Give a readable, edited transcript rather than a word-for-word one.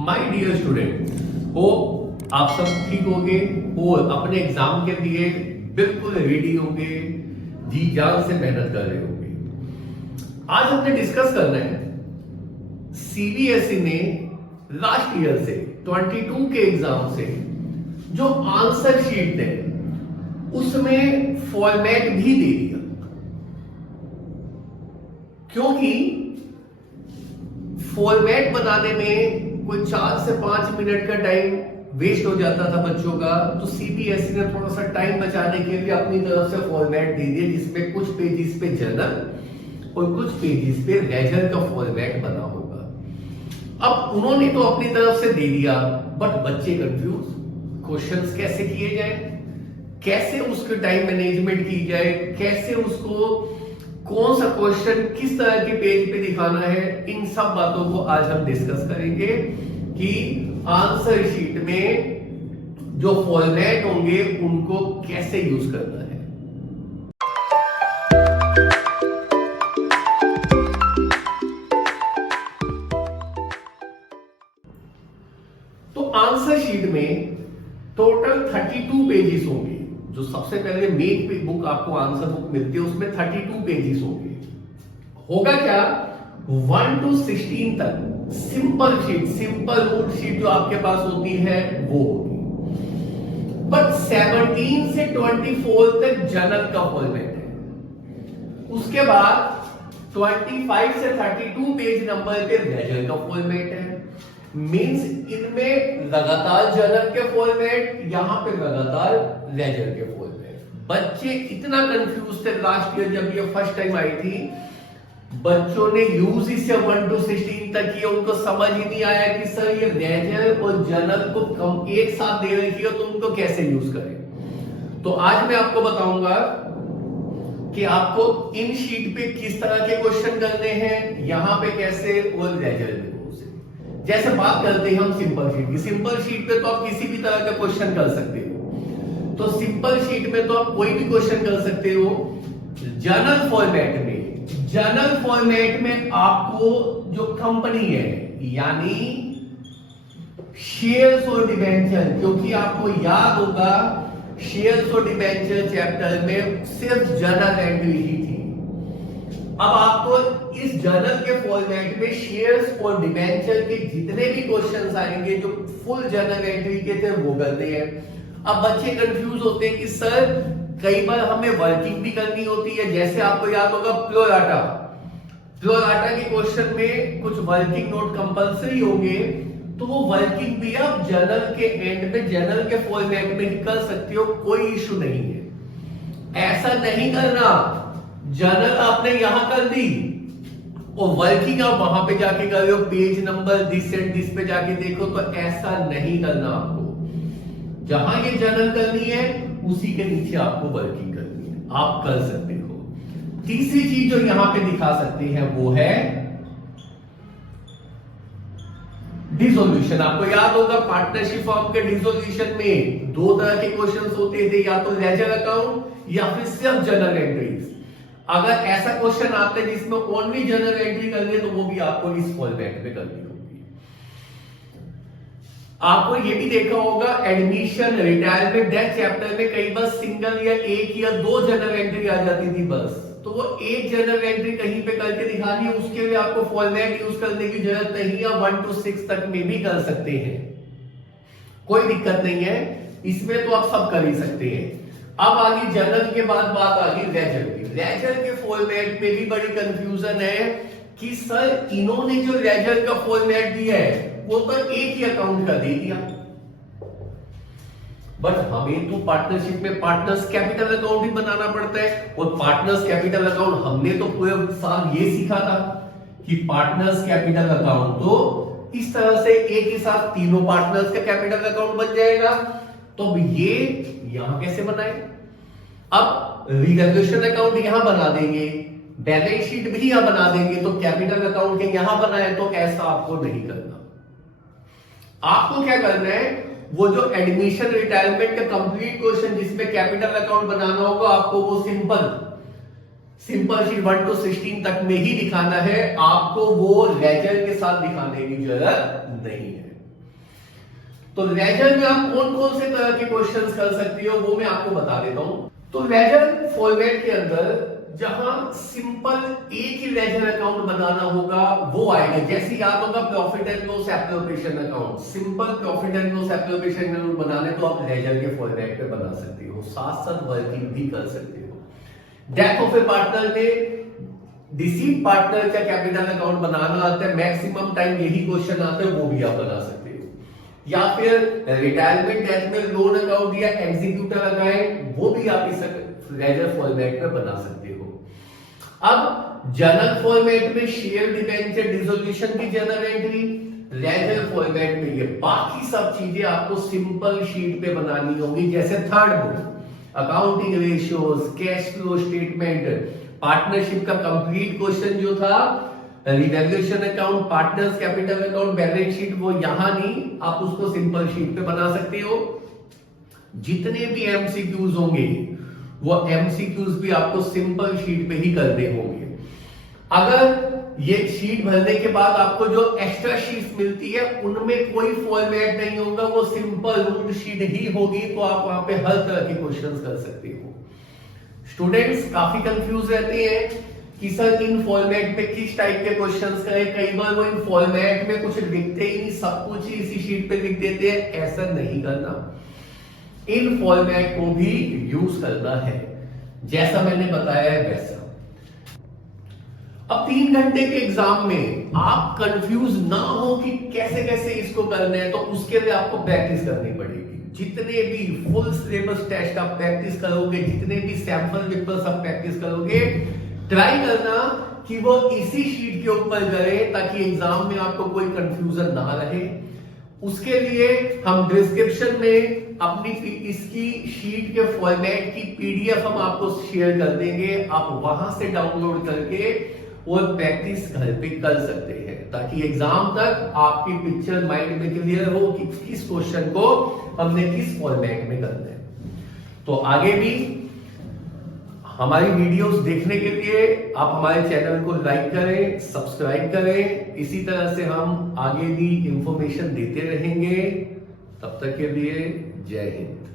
My dear student, हो आप सब ठीक होंगे और अपने एग्जाम के लिए बिल्कुल रेडी होंगे, जी जान से मेहनत कर रहे होंगे। आज हमने डिस्कस करना है सीबीएसई ने लास्ट ईयर से 22 के एग्जाम से जो आंसर शीट है उसमें फॉर्मेट भी दे दिया, क्योंकि फॉर्मेट बनाने में कोई 4 से 5 मिनट का टाइम वेस्ट हो जाता था बच्चों का। तो सीबीएसई ने थोड़ा सा टाइम बचाने के लिए अपनी तरफ से फॉर्मेट दे दिया, जिसमें कुछ पेजेस पे जनरल और कुछ पेजेस पे लेजर का फॉर्मेट बना होगा। अब उन्होंने तो अपनी तरफ से दे दिया, बट बच्चे कंफ्यूज, क्वेश्चंस कैसे किए जाए, कैसे उसके टाइम मैनेजमेंट की जाए, कैसे उसको कौन सा क्वेश्चन किस तरह के पेज पे दिखाना है, इन सब बातों को आज हम डिस्कस करेंगे कि आंसर शीट में जो फॉर्मेट होंगे उनको कैसे यूज करना है। तो आंसर शीट में टोटल 32 पेजेस होंगे। जो सबसे पहले मेन बुक आपको आंसर बुक मिलती है उसमें 32 पेजेस होंगे। होगा क्या, 1 to 16 तक simple sheet, simple root sheet जो आपके पास होती है वो होगी, बट 17 से 24 तक जनरल का फॉर्मेट है। उसके बाद 25 से 32 पेज नंबर पे लेजर का फॉर्मेट है। मींस इनमें लगातार जनरल के फॉर्मेट, यहां पे लगातार लेजर के फॉर्मेट। बच्चे इतना कंफ्यूज थे लास्ट ईयर जब ये फर्स्ट टाइम आई थी, बच्चों ने यूज इसे 1 to 16 तक किया, उनको समझ ही नहीं आया कि सर ये लेजर और जनरल को कम एक साथ दे रखी है तो उनको कैसे यूज करें। तो आज मैं आपको बताऊंगा कि आपको इन शीट पे किस तरह के क्वेश्चन करने हैं, यहां पे कैसे और लेजर में। जैसे बात करते हैं हम सिंपल शीट की, सिंपल शीट पे तो आप किसी भी तरह का क्वेश्चन कर सकते हो। तो सिंपल शीट में तो आप कोई भी क्वेश्चन कर सकते हो। जनरल फॉर्मेट में, जनरल फॉर्मेट में आपको जो कंपनी है यानी शेयर्स और डिबेंचर, क्योंकि आपको याद होगा शेयर्स और डिबेंचर चैप्टर में सिर्फ जनरल एंट्री ही थी। अब आपको इस जर्नल के फॉर्मेट में शेयर्स और डिबेंचर के जितने भी क्वेश्चंस आएंगे जो फुल जर्नल एंट्री के थे वो करते हैं। अब बच्चे कंफ्यूज होते हैं कि सर कई बार हमें वर्किंग भी करनी होती है, जैसे आपको याद होगा प्रोराटा, प्रोराटा के क्वेश्चन में कुछ वर्किंग नोट कंपलसरी होंगे, तो वो वर्किंग भी आप जर्नल के एंड में जर्नल के फॉर्मेट में ही कर सकते हो, कोई इशू नहीं है। ऐसा नहीं करना, जनरल आपने यहां कर दी और वर्किंग आप वहां पे जाके कर रहे हो, page number this and this पे जाके देखो, तो ऐसा नहीं करना आपको। जहां ये जनरल करनी है उसी के नीचे आपको वर्किंग करनी है, आप कर सकते हो। तीसरी चीज जो यहां पे दिखा सकते हैं वो है डिसोल्यूशन। आपको याद होगा पार्टनरशिप फॉर्म के डिसोल्यूशन में 2 तरह के क्वेश्चंस होते थे, या तो लेजर अकाउंट या फिर सिर्फ जनरल एंट्रीज। अगर ऐसा क्वेश्चन आता है जिसमें ओनली जनरल एंट्री करनी है तो वो भी आपको इस फॉर्मेट में करनी होगी। आपको ये भी देखा होगा एडमिशन, रिटायरमेंट, डेथ चैप्टर में कई बार सिंगल या एक या 2 जनरल एंट्री आ जाती थी बस, तो वो एक जनरल एंट्री कहीं पे करके दिखानी है, उसके लिए आपको फॉर्मेट यूज करने की जरूरत नहीं है। 1 to 6 तक में भी कर सकते हैं, कोई दिक्कत नहीं है, इसमें तो आप सब कर ही सकते हैं। अब आगे जनरल के बाद बात आ गई लेजर की। लेजर के फॉर्मेट में भी बड़ी कंफ्यूजन है कि सर इन्होंने जो लेजर का फॉर्मेट दिया है वो तो एक ही अकाउंट का दे दिया, बट हमें तो पार्टनरशिप में पार्टनर्स कैपिटल अकाउंट भी बनाना पड़ता है, और पार्टनर्स कैपिटल अकाउंट हमने तो पूरे साल ये सीखा था कि पार्टनर्स कैपिटल अकाउंट तो इस तरह से एक ही साथ तीनों पार्टनर्स का कैपिटल अकाउंट बन जाएगा। तो ये यहां कैसे बनाए, अब रिवैल्यूएशन अकाउंट यहां बना देंगे, बैलेंस शीट भी यहां बना देंगे, तो कैपिटल अकाउंट के यहां बनाए, तो ऐसा आपको नहीं करना। आपको क्या करना है, वो जो एडमिशन रिटायरमेंट का कंप्लीट क्वेश्चन जिसमें कैपिटल अकाउंट बनाना होगा, आपको वो सिंपल शीट 1 to 16 तक में ही दिखाना है, आपको वो लेजर के साथ दिखाने की जरूरत नहीं है। तो लेजर में आप कौन कौन से तरह के क्वेश्चंस कर सकती हो वो मैं आपको बता देता हूं। तो लेजर फॉर्मेट के अंदर जहां सिंपल एक ही लेजर अकाउंट बनाना होगा वो आएगा। जैसे याद होगा profit and loss application account, simple profit and loss application account बनाने तो आप लेजर के फॉर्मेट पे बना सकते हो, साथ साथ वर्किंग भी कर सकते हो। डेथ ऑफ ए पार्टनर में डिसीड पार्टनर का कैपिटल अकाउंट बनाना आता है, मैक्सिमम टाइम यही क्वेश्चन आता है, वो भी आप बना सकते हो। या फिर रिटायरमेंट डेथ में लोन अकाउंट या एग्जीक्यूटर अकाउंट, वो भी आप इस लेजर फॉर्मेट में बना सकते हो। अब जर्नल फॉर्मेट में शेयर डिबेंचर डिसोल्यूशन की जर्नल एंट्री, लेजर फॉर्मेट में ये बाकी सब चीजें आपको सिंपल शीट पे बनानी होगी। जैसे third book, accounting ratios, cash flow statement, partnership का कंप्लीट क्वेश्चन जो था, revaluation account, partners capital account, balance sheet, वो यहां नहीं, आप उसको सिंपल शीट पे बना सकते हो। जितने भी एमसीक्यूज होंगे वो एमसीक्यूज भी आपको सिंपल शीट पे ही करने होंगे। अगर ये शीट भरने के बाद आपको जो एक्स्ट्रा शीट मिलती है उनमें कोई फॉर्मेट नहीं होगा, वो सिंपल रूल्ड शीट ही होगी, तो आप वहां पे हर तरह के क्वेश्चंस कर सकते हो। स्टूडेंट्स काफी कंफ्यूज रहते हैं कि सर इन फॉर्मेट पे किस टाइप के क्वेश्चंस करें। कई बार वो इन फॉर्मेट में कुछ लिखते ही नहीं, सब कुछ ही इसी शीट पे लिख देते हैं, ऐसा नहीं करना। इन फॉर्मेट को भी यूज करना है, जैसा मैंने बताया है वैसा। अब 3 घंटे के एग्जाम में आप कंफ्यूज ना हो कि कैसे कैसे इसको करना है, तो उसके लिए आपको प्रैक्टिस करनी पड़ेगी। जितने भी फुल सिलेबस टेस्ट आप प्रैक्टिस करोगे, जितने भी सैंपल पेपर्स आप प्रैक्टिस करोगे, ट्राई करना कि वो इसी शीट के ऊपर करें ताकि एग्जाम में आपको कोई कंफ्यूजन ना रहे। उसके लिए हम डिस्क्रिप्शन में अपनी इसकी शीट के फॉर्मेट की पीडीएफ हम आपको शेयर कर देंगे, आप वहां से डाउनलोड करके और प्रैक्टिस घर पे कर सकते हैं, ताकि एग्जाम तक आपकी पिक्चर माइंड में क्लियर हो कि किस क्वेश्चन को हमने किस फॉर्मेट में करना है। तो आगे भी हमारी वीडियोस देखने के लिए आप हमारे चैनल को लाइक करें, सब्सक्राइब करें। इसी तरह से हम आगे भी इंफॉर्मेशन देते रहेंगे। तब तक के लिए जय हिंद।